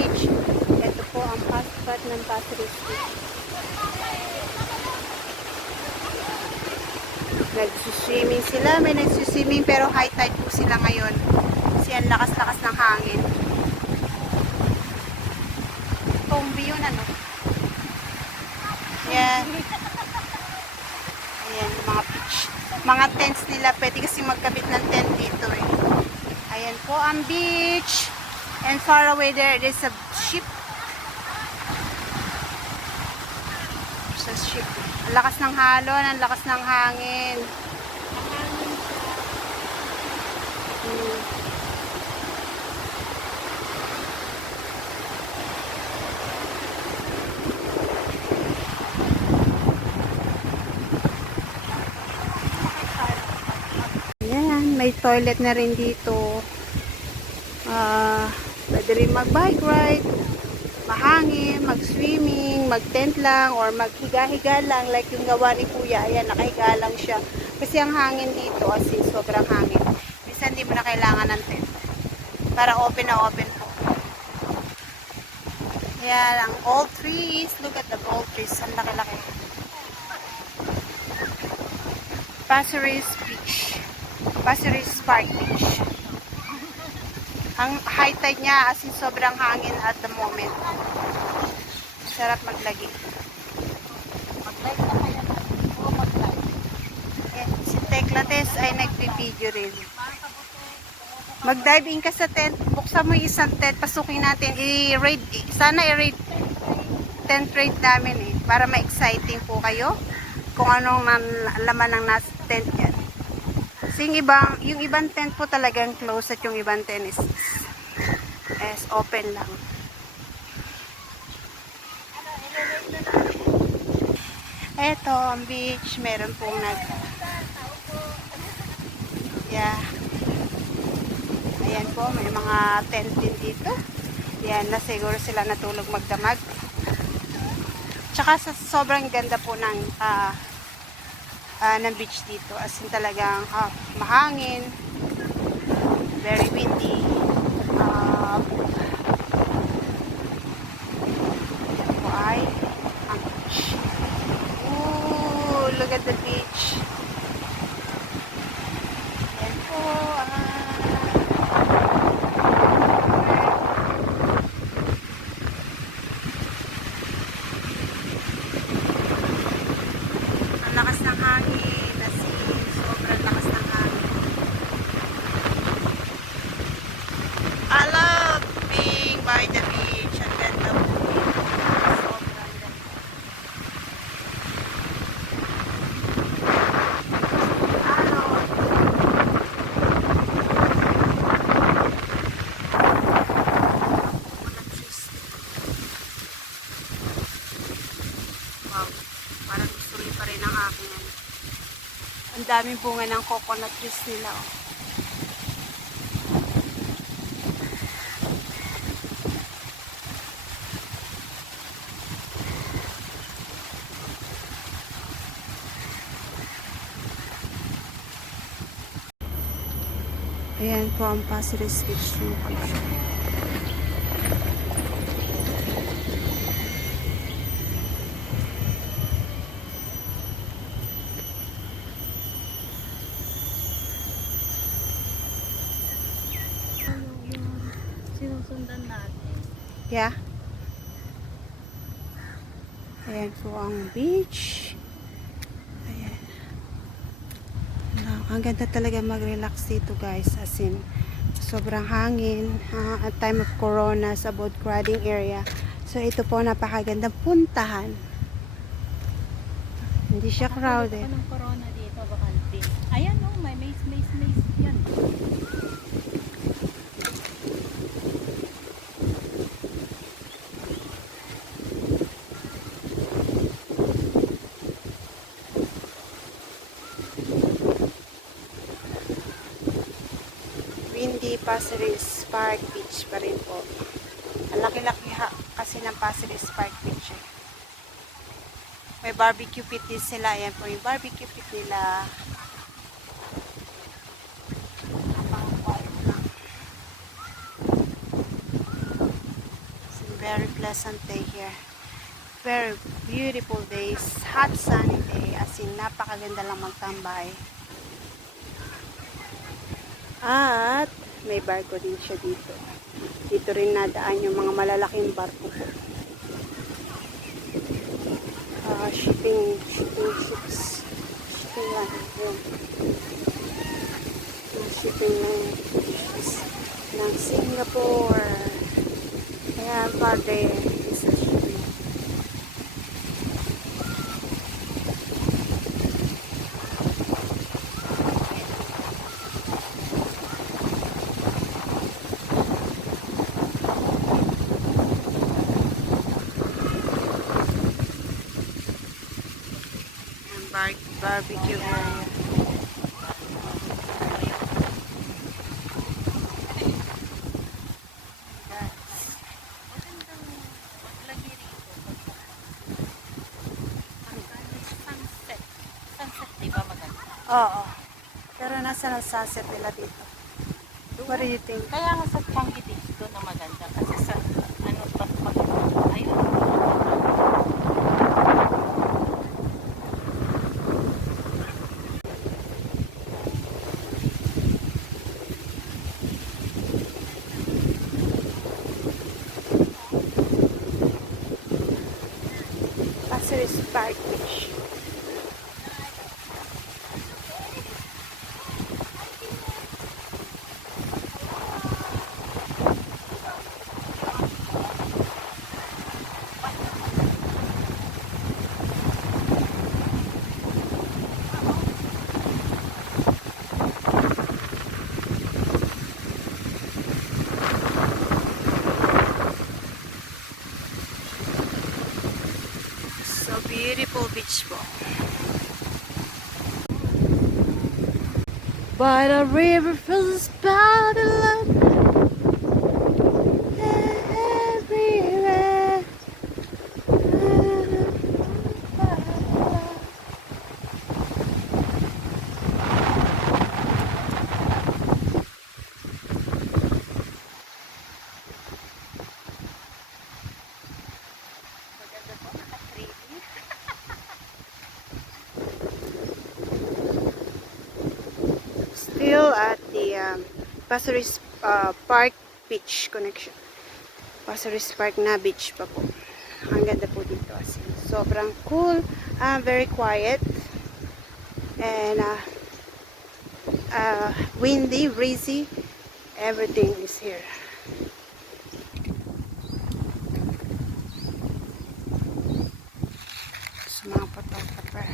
Beach. Ito po ang spot ng Pasir Beach. Nagsuswimming sila. May nagsuswimming pero high tide po sila ngayon. Kasi ang lakas-lakas ng hangin. Tombi yun ano. Yan. Ayan, mga beach. Mga tents nila. Pwede kasi magkabit ng tent dito eh. Ayan po ang beach. And far away there is a ship. Sa ship. Ang lakas ng halon, ang lakas ng hangin. Ayan, may toilet na rin dito. Pwede rin mag-bike ride, mahangin, mag-swimming, mag-tent lang, or maghiga-higa lang like yung gawa ni Kuya. Ayan, nakahiga lang siya. Kasi ang hangin dito, as in, sobrang hangin. Minsan hindi mo na kailangan ng tent. Para open na open po. Ayan, ang old trees. Look at the old trees. Ang laki-laki. Pasir Beach. Pasir Park Beach. Ang high tide niya as in sobrang hangin at the moment. Sarap maglagi. Mag-live na kaya natin. Oo, mag-live. Si Teklates ay nagbi-video rin. Mag-dive in ka sa tent. Buksan mo yung isang tent. Pasukin natin. I-raid. Sana i-raid. Tent raid namin eh. Para ma-exciting po kayo. Kung anong laman ng nasa tent yan. Kasi yung ibang tent po talagang closed at yung ibang tent is open lang. Eto ang beach. Meron pong yeah. Ayan po, may mga tent din dito. Yan na siguro sila natulog magdamag. Tsaka sa sobrang ganda po ng beach dito. As in talagang mahangin, very windy. Yan po ay ang beach. Ooh, look at the beach. Yan po ang lakas ng hangin, as in, sobrang lakas ng hangin. I love being by the beach. Ang ganda po. Sobrang ganda. Wow, parang gusto pa rin ang aking ano. Ang daming bunga ng coconut trees nila. Oh. Ayan po ang Pasir Beach ng pag-show. Sinusundan natin. Yeah. Ayan po ang beach. Ayan. Ang ganda talaga mag-relax dito guys. As in, sobrang hangin. At time of corona sa boat crowding area. So ito po napakagandang puntahan. Hindi siya crowded. Anong corona dito, bakante. Ayan o, may maze. Yan. Windy Pasir Park Beach pa rin po. Ang laki-laki kasi ng Pasir Park Beach eh. May barbecue pit din sila. Ayan po yung barbecue pit nila. pleasant day here. Very beautiful days, hot sunny day, as in napakaganda lang magtambay. At may barko din siya dito. Dito rin nadaan yung mga malalaking barko po. Shipping ships. Shipping lang. Yun. Shipping ng ships ng Singapore. Ayan, parte is a shipping. Barbecue area. Sunset. Sunset, di ba maganda? Oo. Pero nasa na sunset nila dito? What do you think? Kaya nga sa Changi Beach doon na maganda kasi sa ano pag ayun. Pasir Ris Park Beach. So beautiful beach po. By the river flows by the love everywhere. Still at the Pasir Ris Park Beach connection. Pasir Ris Park na beach pa po. Ang ganda po dito. As in, sobrang cool, very quiet, and windy, breezy. Everything is here. So mga photographer.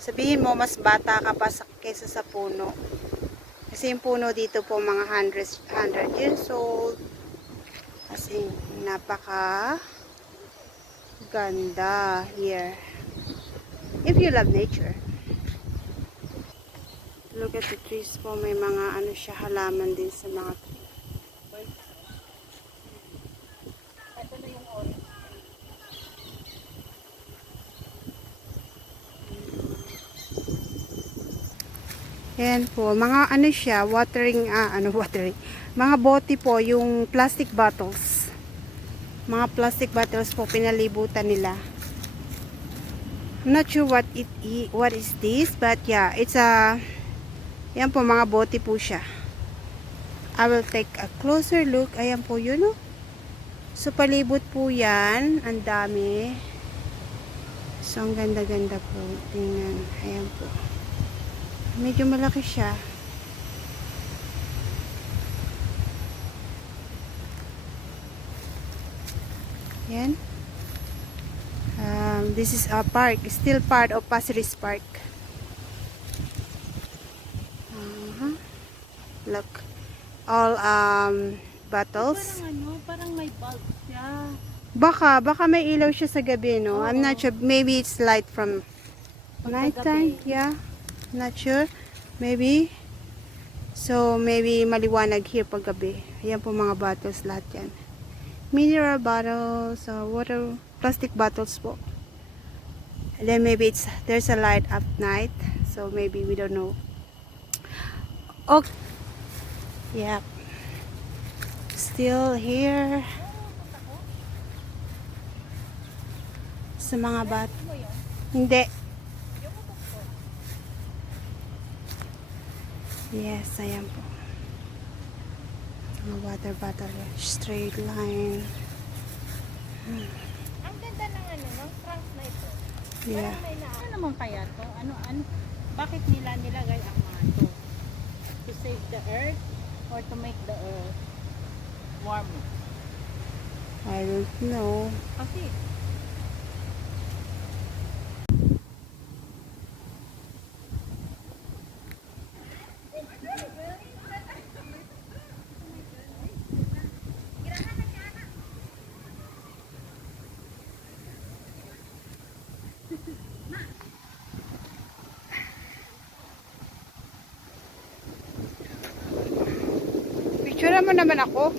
Sabihin mo, mas bata ka pa kaysa sa puno. Kasi yung puno dito po mga 100 years old. Kasi napaka ganda here. If you love nature. Look at the trees po. May mga ano siya, halaman din sa mga trees. Ito na yung orange. Ayan po, mga ano siya, watering, mga bote po, yung plastic bottles. Mga plastic bottles po, pinalibutan nila. I'm not sure what is this, but yeah, it's ayan po, mga bote po siya. I will take a closer look. Ayan po yun, oh. So, palibot po yan, ang dami. So, ang ganda-ganda po. Tingnan, ayan po. Medyo malaki siya. Yan. This is a park. Still part of Pasir Ris Park. Look. All bottles. Parang may bulb siya. Baka may ilaw siya sa gabi, no? I'm not sure. Maybe it's light from nighttime. Yeah. Not sure. Maybe. So, maybe maliwanag here pag gabi. Ayan po mga bottles lahat yan. Mineral bottles, water, plastic bottles po. And then maybe there's a light at night. So, So maybe we don't know. Okay. Yep. Still here. Sa mga bat. Hindi. Yes, ayan po. Mga water bottle. Straight line. Ang ganda ng ng trunk na ito. Yeah. Parang may ano naman kaya to? Bakit nila nilagay ang mga to? To save the earth or to make the earth warm? I don't know. Kasi Picture mo naman ako.